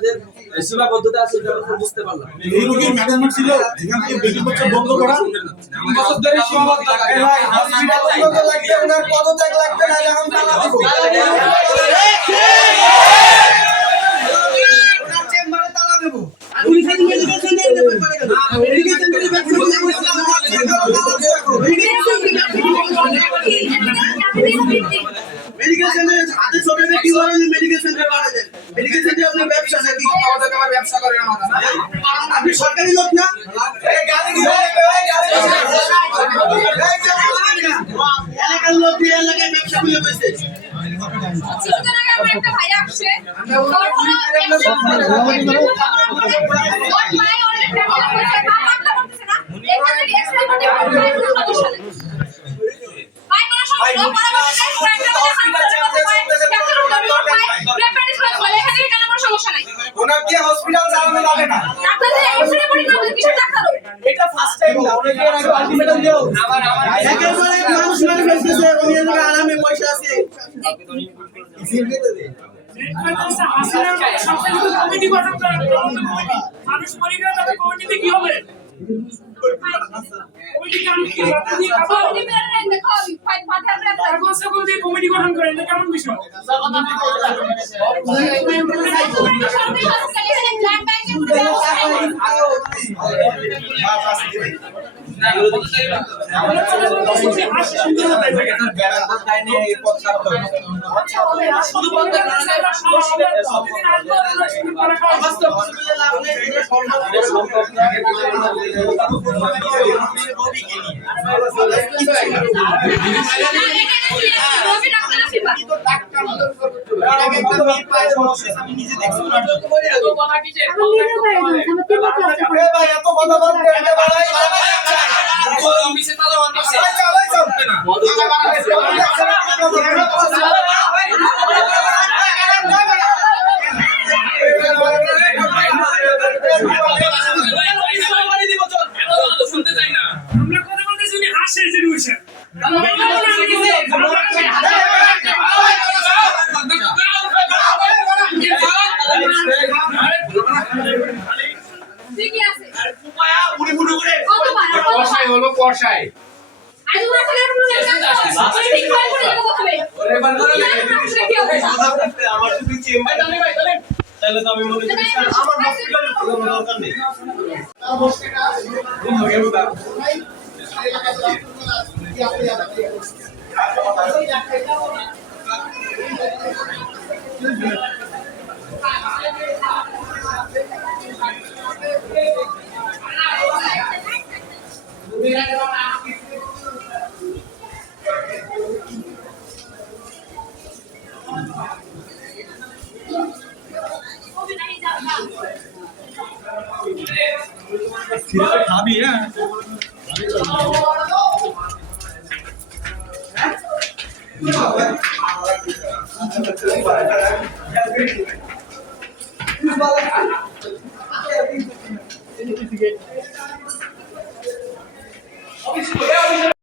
আপনাদের সীমাবদ্ধতা আছে এটা আমরা বুঝতে পারলাম। এই রোগীর ম্যানেজমেন্ট ছিল যেখান থেকে বেশি বছর বন্ধ করা 3 বছর ধরে সীমাবদ্ধতা। ভাই হসপিটাল উন্নত লাগবে, ওনার পদত্যাগ লাগবে, না এখন তালা দিব। ওনার চেম্বারে তালা দেব। মেডিকেল সেন্টারে দেব পারে কেন? মেডিকেল সেন্টারে মেডিকেল সেন্টারে হাতে ছবি দিয়ে কি বলেন মেডিকেল সেন্টারে বানায় দেন। মেডিকেল সেন্টারে আপনি ব্যবসা নাকি? আমাদের আমার ব্যবসা করেন আমরা না। আপনি সরকারি লোক না? এই গালি কি হয়? এলাকার লোক দিয়ে এলাকায় ব্যবসা খুলে বসে। কিছুদিন আগে আমার একটা ভাই আসছে, ওনার কি হসপিটাল চালানো যাবে না? এটা ফার্স্ট টাইম না, অনেকে এর আগে আলটিমেটাম দিও। একেবারে মানুষ মারা ফেলতেছে, উনি এর আরামে বসে আছে। মানুষ পরিবার তাদের কমিটিতে কি হবে? কমিটি গঠন করেন কেমন বিষয়? আমি নিজে দেখছি ভাই এত কথা বলতে এটা বাড়াই অফিসে তালা বন্ধ আছে। শুনতে চাই না। আমরা কথা বলতেছি উনি হাসে যে রুইছে। ঠিকই আছে। পুরি পুরি করে কষাই হলো কষাই। আজ ওরা ফেলে ঠিক করে কথা বলে। এবার ধরে আমার শুধু চেম্বার তাহলে তো আমি মনে করি স্যার আমার হসপিটালে কোনো দরকার নেই। খাবি হ্যাঁ